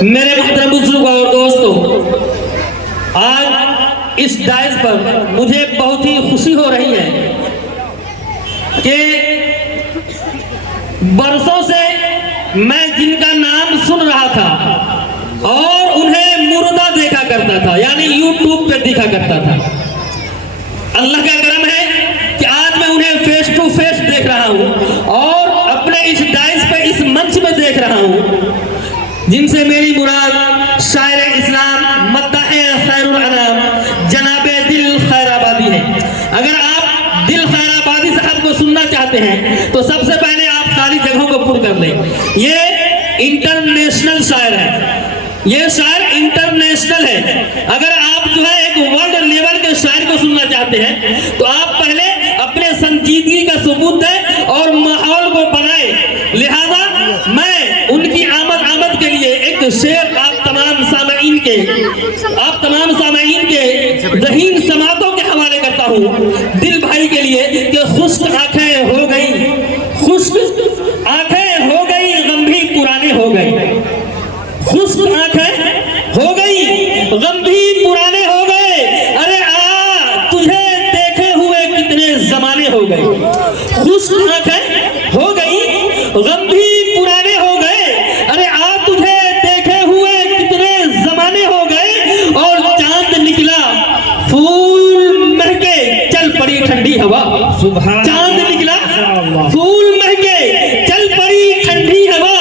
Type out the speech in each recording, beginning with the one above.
मेरे मोहतरम बुजुर्ग और दोस्तों, आज इस डायस पर मुझे बहुत ही खुशी हो रही है कि बरसों से मैं जिनका नाम सुन रहा था और उन्हें मुर्दा देखा करता था, यानी यूट्यूब पे देखा करता था, अल्लाह का करम है कि आज मैं उन्हें फेस टू फेस देख रहा हूँ और अपने इस डायस पे, इस मंच पे देख रहा हूँ, जिनसे मेरी मुराद शायर इस्लाम मद्दाहे खैरुल अनाम जनाबे दिल खैराबादी है। अगर आप दिल खैराबादी साहब को सुनना चाहते हैं तो सबसे पहले आप सारी जगहों को पुर कर लें। ये इंटरनेशनल शायर है, ये शायर इंटरनेशनल है। अगर आप जो है एक वर्ल्ड लेवल के शायर को सुनना चाहते हैं तो आप पहले अपने संजीदगी का सबूत दें और माहौल को बनाए। लिहाजा मैं उनकी आमद के लिए एक शेर आप तमाम सामईन के ज़हीन समातों के हवाले करता हूँ दिल भाई के लिए कि खुश्क आंखें हो गई, खुश्क आंखें हो गई, गम भी पुराने हो गए। खुश्क आंखें हो गई, गम भी पुराने हो गए। अरे आ तुझे देखे हुए कितने जमाने हो गए। खुश्क आंखें हो गई, गम भी पुराने हो गए। अरे आ तुझे देखे हुए कितने जमाने हो गए। और चांद निकला फूल महके, चल पड़ी ठंडी हवा। चांद निकला फूल महके, चल पड़ी ठंडी हवा।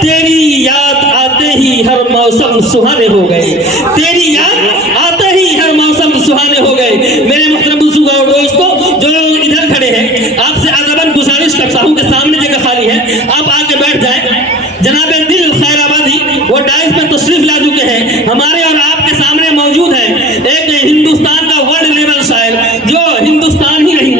तेरी याद आते ही हर मौसम सुहाने हो गए। तेरी याद आते ही हर मौसम सुहाने हो गए। मेरे मोहतरम बुजुर्ग और दोस्तों, जो लोग इधर खड़े हैं, आपसे अदबन गुजारिश करता हूं कि सामने जगह खाली है, आप आके बैठ जाएं। जनाबे दिल खैराबादी वो डायस पे तशरीफ ला चुके हैं, हमारे और आपके सामने मौजूद है। एक हिंदुस्तान का वर्ल्ड लेवल शायर, जो हिंदुस्तान ही नहीं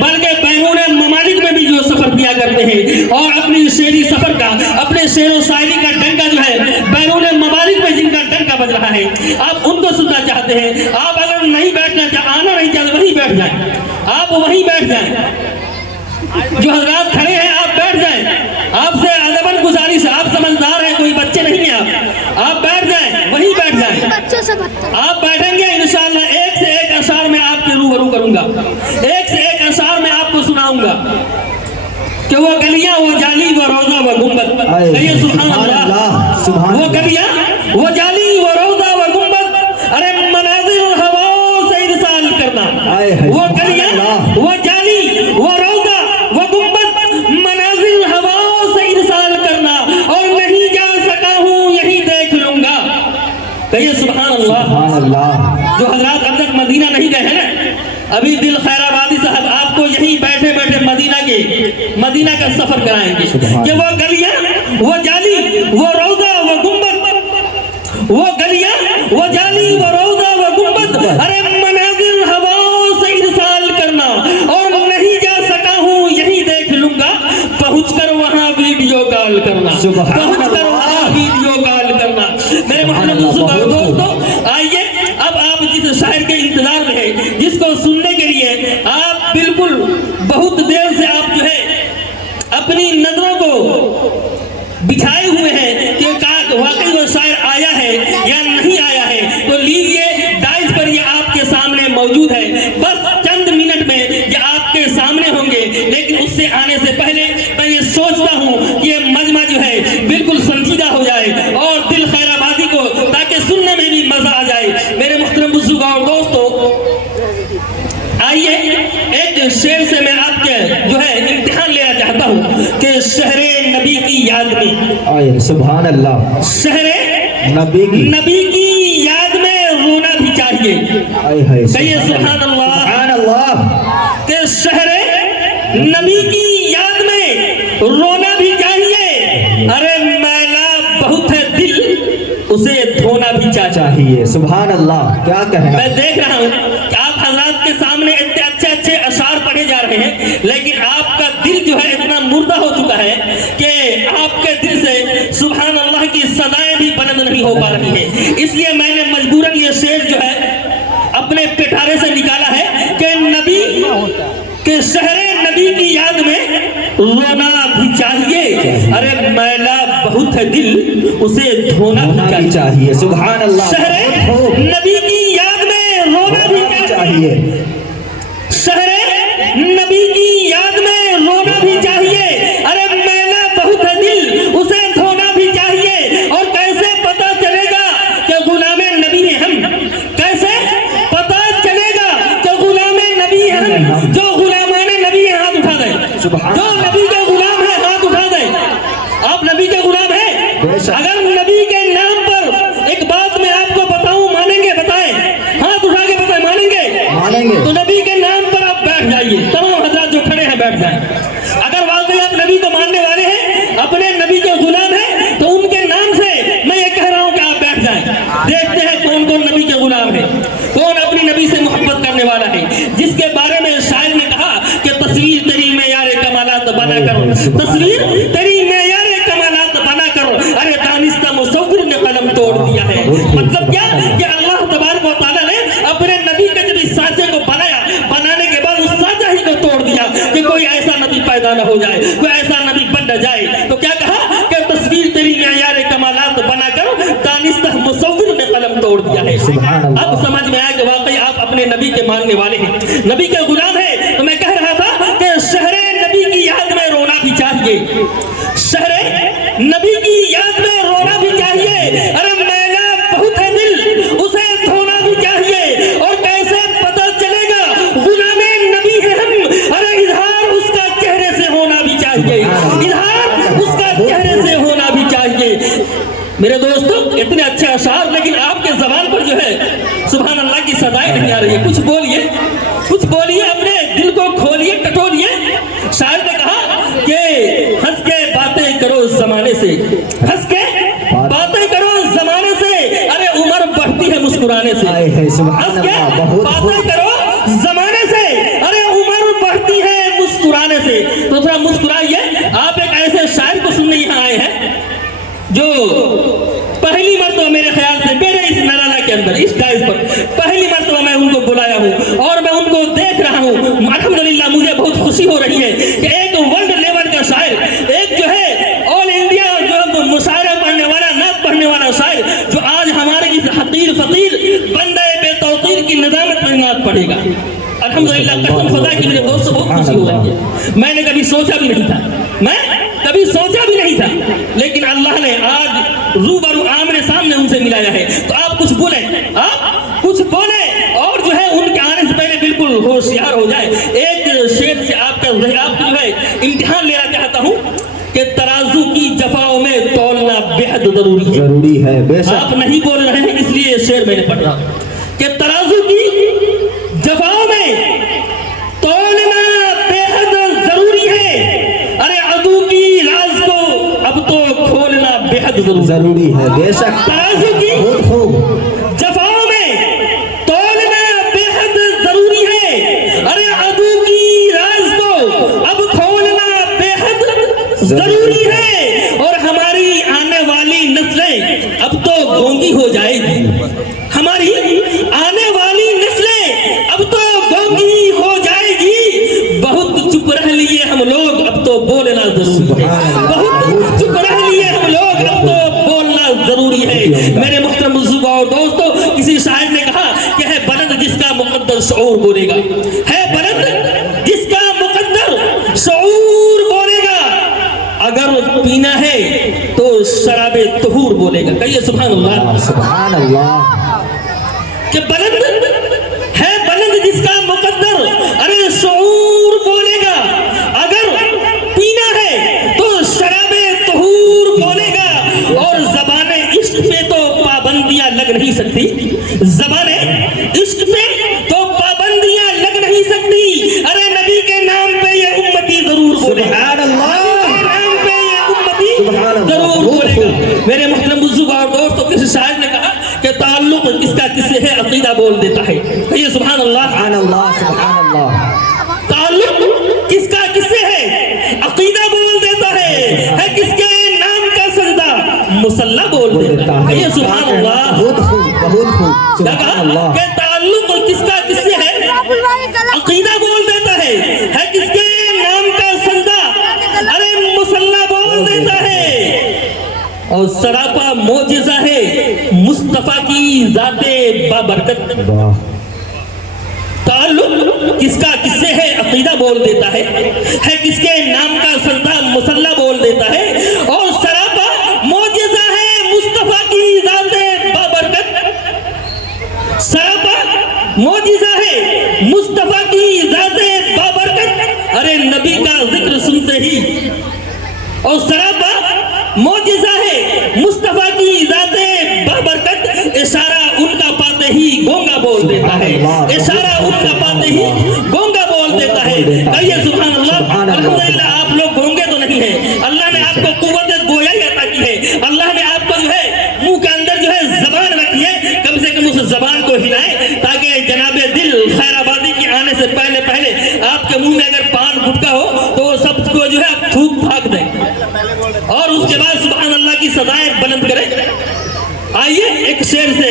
बल्कि बैरून ममालिक में भी जो सफर किया करते हैं और अपनी शेरी सफर का, अपने शेर व शायरी का डंका जो है बैरून ममालिक में जिनका डंका बज रहा है, आप उनको सुनना चाहते हैं। आप अगर नहीं बैठना आना नहीं चाहते, वहीं बैठ जाए, आप वहीं बैठ जाए। जो हजरात खड़े हैं आप बैठ जाएं। आपसे अदबन गुजारिश है, आप समझदार हैं, कोई बच्चे नहीं हैं, आप बैठ जाएं, वहीं बैठ जाएं। आप बैठेंगे इंशाअल्लाह एक से एक अशार में आपके रूबरू करूंगा, एक से एक अशार में आपको सुनाऊंगा कि वो गलियां, वो जाली, वो रोजा, वो गुंबद। कहिए सुभान अल्लाह। वो गलियां, वो जाली, वो रोजा, वो गुंबद, अरे मनाजिर हवाओं से इरसाल करना। वो गलियां, वो जाली, वो रोजा, वो गुंबद, मनाजिर हवाओं से इरसाल करना। और नहीं जा सका हूँ यही देख लूंगा। कहिए सुभान अल्लाह। जो हजरात अब तक मदीना नहीं गए हैं ना, अभी दिल खैराबादी साहब आपको यहीं बैठे बैठे मदीना का सफर कराएंगे कि वो गलियां, वो जाली, वो रौदा, वो गुंबद, वो गलियां, वो जाली, वो रौदा, वो गुंबद, अरे मनाजिर हवाओं से इरसाल करना। और नहीं जा सका हूँ यही देख लूंगा, पहुंचकर वहां वीडियो कॉल करना, पहुंचकर वहां वीडियो कॉल करना। मेरे मोहतरम दोस्तों, आइए अब आप जिस शायर के इंतजार में है, जिसको सुनने के लिए आप बिल्कुल बहुत देर से आप जो है अपनी नजरों को बिछाए हुए हैं कि वाकई वो शायर आया है या नहीं आया है, तो लीजिए डाइस पर ये आपके सामने मौजूद है। बस चंद मिनट में ये आपके सामने होंगे, लेकिन उससे आने से पहले मैं ये सोचता हूँ कि ये मजमा जो है बिल्कुल संजीदा हो जाए और दिल खैराबादी को, ताकि सुनने में भी मजा आ जाए। मेरे मोहतरम बुजुर्ग और दोस्तों, आइए एक शेर से मैं आपके जो है इम्तिहान लेना चाहता हूँ कि शहरे नबी की याद में, सुभान अल्लाह, शहरे नबी की याद में रोना भी चाहिए। कहिए सुभान अल्लाह। कि शहरे नबी की याद में रोना भी चाहिए। अरे मैला बहुत है दिल, उसे धोना भी चाहिए। सुभान अल्लाह। क्या कहना। मैं देख रहा हूँ कि आप हजरात के सामने इतने अच्छे अच्छे अशार पढ़े जा रहे हैं, लेकिन आपका दिल जो है इतना मुर्दा हो चुका है कि आपके दिल से सुभान अल्लाह की सदाएं भी बुलंद नहीं हो पा रही है। इसलिए मैंने मजबूरन ये शेर जो है अपने पिटारे से निकाला है कि नबी के शहरे नबी की याद में रोना भी चाहिए। अरे मैला बहुत है है दिल उसे धोना होना भी भी चाहिए। चाहिए। सुभान अल्लाह। शहरे खूब नबी की याद में रोना भी होना भी चाहिए। चाहिए। शहरे नबी की याद में रोना भी चाहिए। अरे मैला बहुत है दिल उसे धोना भी चाहिए। और कैसे पता चलेगा कि गुलामे नबी हैं हम? कैसे पता चलेगा कि गुलामे नबी हैं हम? जो गुलामाने नबी हैं हाथ उठा दें। सुभान जो नबी के गुलाम है हाथ उठा दें। आप नबी के गुलाम हैं? बेशक। अगर नबी के नाम पर एक बात मैं आपको बताऊं, मानेंगे? बताएं, हाथ उठा के बताएं, मानेंगे? मानेंगे। तो नबी के नाम पर आप बैठ जाइए। तमाम हजरात जो खड़े हैं बैठ जाएं। अगर वाकई आप नबी को मानने वाले हैं, अपने नबी के गुलाम हैं, तो उनके नाम से मैं ये कह रहा हूं कि आप बैठ जाएं। देखते हैं कौन कौन नबी के गुलाम है, कौन अपनी नबी से मोहब्बत करने वाला है, जिसके बारे में शायर ने कहा कि तस्वीर तेरी में यार कमालात बना करो, तस्वीर तेरी में यार कमालात बना करो। अरे दानिस्ता मुसव्विर ने कलम तोड़ दिया है। मतलब क्या कि अल्लाह तबारक व तआला ने अपने नबी के जब इस सांचे को बनाया, बनाने के बाद उस सांचा ही को तोड़ दिया कि कोई ऐसा नबी पैदा न हो जाए, कोई ऐसा नबी बन न जाए। तो क्या कहा कि तस्वीर तेरी में यार कमालात बना करो, दानिस्ता मुसव्विर ने कलम तोड़ दिया है। अब समझ में आया कि वाकई आप अपने नबी के मानने वाले हैं, नबी के गुलाम है। तो मैं कह रहा था कि शहरे नबी की याद में रोना भी चाहिए। शहरे नबी की याद में रोना भी चाहिए। अरे मैला बहुत है दिल उसे धोना भी चाहिए। और कैसे पता चलेगा गुलामे नबी है हम? अरे इजहार उसका चेहरे से होना भी चाहिए। इजहार उसका चेहरे से होना भी चाहिए। मेरे दोस्तों, इतने अच्छे अशार, लेकिन आपके जबान पर जो है सुभान अल्लाह की सदाएं नहीं आ रही है। कुछ बोलिए, कुछ बोलिए, अपने दिल को खोलिए, टटोलिए। शायर ने कहा कि हंस के बातें करो जमाने से, हंस के बातें करो जमाने से। अरे उम्र बढ़ती है मुस्कुराने से। हंस के बातें करो जमाने से। अरे उम्र बढ़ती है मुस्कुराने से। तो थोड़ा मुस्कुराइए। आप एक ऐसे शायर को सुनने यहाँ आए हैं जो पहली मर्तबा मेरे ख्याल से मेरे इस नराला के अंदर, इस डाइस पर पहली मर्तबा मैं उनको बुलाया हूँ और मैं उनको देख रहा हूँ। अल्हम्दुलिल्लाह मुझे बहुत खुशी हो रही है कि एक वर्ल्ड लेवल का शायर, एक जो है ऑल इंडिया जो मुशायरा पढ़ने वाला, नात पढ़ने वाला शायर, जो आज हमारे इस हकीर फकीर बंदे बेतौकीर की निजामत में नात पढ़ेगा। अल्हम्दुलिल्लाह, कसम खुदा की मेरे दोस्तों बहुत खुशी हो रही है। मैंने कभी सोचा भी नहीं था, मैं कभी सोचा भी नहीं था, लेकिन अल्लाह ने आज रूबरू आमने सामने उनसे मिलाया है। तो आप कुछ बोले, आप कुछ बोले और जो है उनके आने से पहले बिल्कुल होशियार हो जाए। एक शेर से आपका जो है इम्तिहान लेना चाहता हूँ कि तराजू की जफाओं में तौलना बेहद जरूरी है। बेशक। आप नहीं बोल रहे हैं इसलिए ये शेर मैंने पढ़ रहा कि तराजू की जफाओं में तौलना बेहद जरूरी है। अरे अदू की राज को अब तो खोलना बेहद जरूरी है। बेशक। तराजू की जफाओं में तौलना बेहद जरूरी है। अरे अदू की राज को अब खोलना बेहद जरूरी है। और हमारी आने वाली नस्लें अब तो गोंगी हो जाएगी। हमारी आने वाली नस्लें अब तो गोंगी हो जाएगी। बहुत चुप रह लिए हम लोग, अब तो बोलना जरूरी है। बहुत चुप रह लिए हम लोग, अब तो बोलना जरूरी है। मेरे मोहतरम बुजुर्ग और दोस्तों, किसी शायर ने कहा कि है बुलंद जिसका मुकद्दर शऊर बोलेगा, है बुलंद जिसका मुकद्दर शऊर बोलेगा। अगर पीना है तो शराबे तहूर बोलेगा। कहिए सुभान अल्लाह। सुभान अल्लाह। कि बुलंद है, बुलंद जिसका मुकद्दर, अरे शऊर बोलेगा। अगर पीना है तो शराबे तहूर बोलेगा। और ज़बाने इश्क पे तो पाबंदियां लग नहीं सकती, ज़बाने इश्क पे तो पाबंदियां लग नहीं सकती। अरे नबी के नाम पे ये उम्मती जरूर बोलेगा। नाम पे ये उम्मती जरूर बोलेगा। मेरे मोहतरम बुजुर्ग और दोस्तों, किसी शायर ने कहा कि ताल्लुक किसका किससे है अकीदा बोल देता है। कहिए सुभान अल्लाह। सुभान अल्लाह। सुभान अल्लाह। ताल्लुक किसका किससे है अकीदा बोल देता है किसके नाम का सजदा मुसल्ला बोल देता है। कहिए सुभान अल्लाह। बहुत खूब, बहुत खूब। सुभान अल्लाह। कि ताल्लुक किसका किससे है अकीदा बोल देता है किसके नाम का सजदा, अरे मुसल्ला बोल देता है। और सरापा मोजिज़ा है मुस्तफा की जाते बाबरकत। वाह ताल्लुक किसका किससे है अकीदा बोल देता है किसके नाम का सजदा मुसल्ला बोल देता है। और सरापा मोजिज़ा है मुस्तफा की जाते बाबरकत, सरापा मोजिज़ा है मुस्तफा की जाते बाबरकत। अरे नबी का जिक्र सुनते ही, और सरापा मोजिज़ा है मुस्तफा की जाते बाबरकत, इशारा उनका पाते ही गोंगा बोल देता है, इशारा उनका पाते ही गोंगा बोल देता है। कहिए सुभान अल्लाह। अल्हम्दुलिल्लाह आप लोग गोंगे तो नहीं है, अल्लाह ने आपको कुव्वत गोया अता की है, अल्लाह ने आपको जो है मुंह के अंदर जो है जबान रखी है, कम से कम उस जबान को हिलाए ताकि जनाबे दिल खैराबादी के आने से पहले पहले आपके मुंह में अगर पान गुटका हो तो वो सबको जो है आप थूक भाग दें और उसके बाद सुभान अल्लाह की सदाएं बुलंद करें। आइए एक शेर से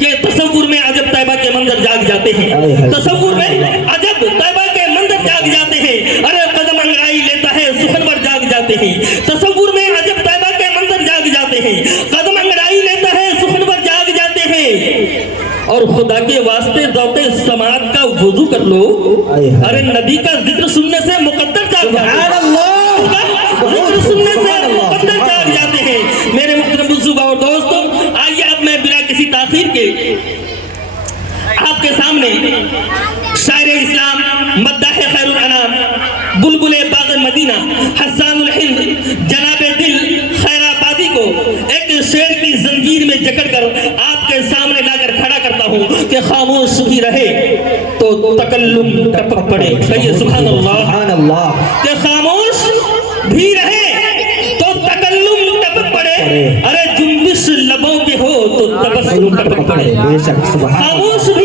कि तसव्वुर में अजब तैबा के मंजर जाग जाते हैं, तसव्वुर में अजब तैबा के मंजर जाग जाते हैं। अरे कदम अंगड़ाई लेता है सुखनवर जाग जाते हैं, तसव्वुर में अजब तैबा के मंजर जाग जाते हैं, कदम अंगड़ाई लेता है सुखनवर जाग जाते हैं। और खुदा के वास्ते दौते समात का वुजू कर लो, अरे नबी का जिक्र सुनने से मुकद्दर जाग जाते हैं, जिक्र सुनने से मुकद्दर जाग जाते हैं। मेरे मुहतरम बुजुर्ग और दोस्तों, आइए अब मैं बिना किसी ताखीर के आपके सामने शायर इस्लाम मद्दाह खैरुल अनाम बुलबुल बाग़ मदीना हस्सानुल हिंद जनाबे दिल खैराबादी को एक शेर की जंजीर में जकड़कर आपके सामने लाकर खड़ा करता हूँ कि खामोश भी रहे तो तकल्लुम टपक पड़े। कहिए सुभान अल्लाह। कि खामोश भी रहे तो तकल्लुम टपक पड़े, अरे जुम्बिश लबों के हो तो तबस्सुम टपक पड़े। खामोश भी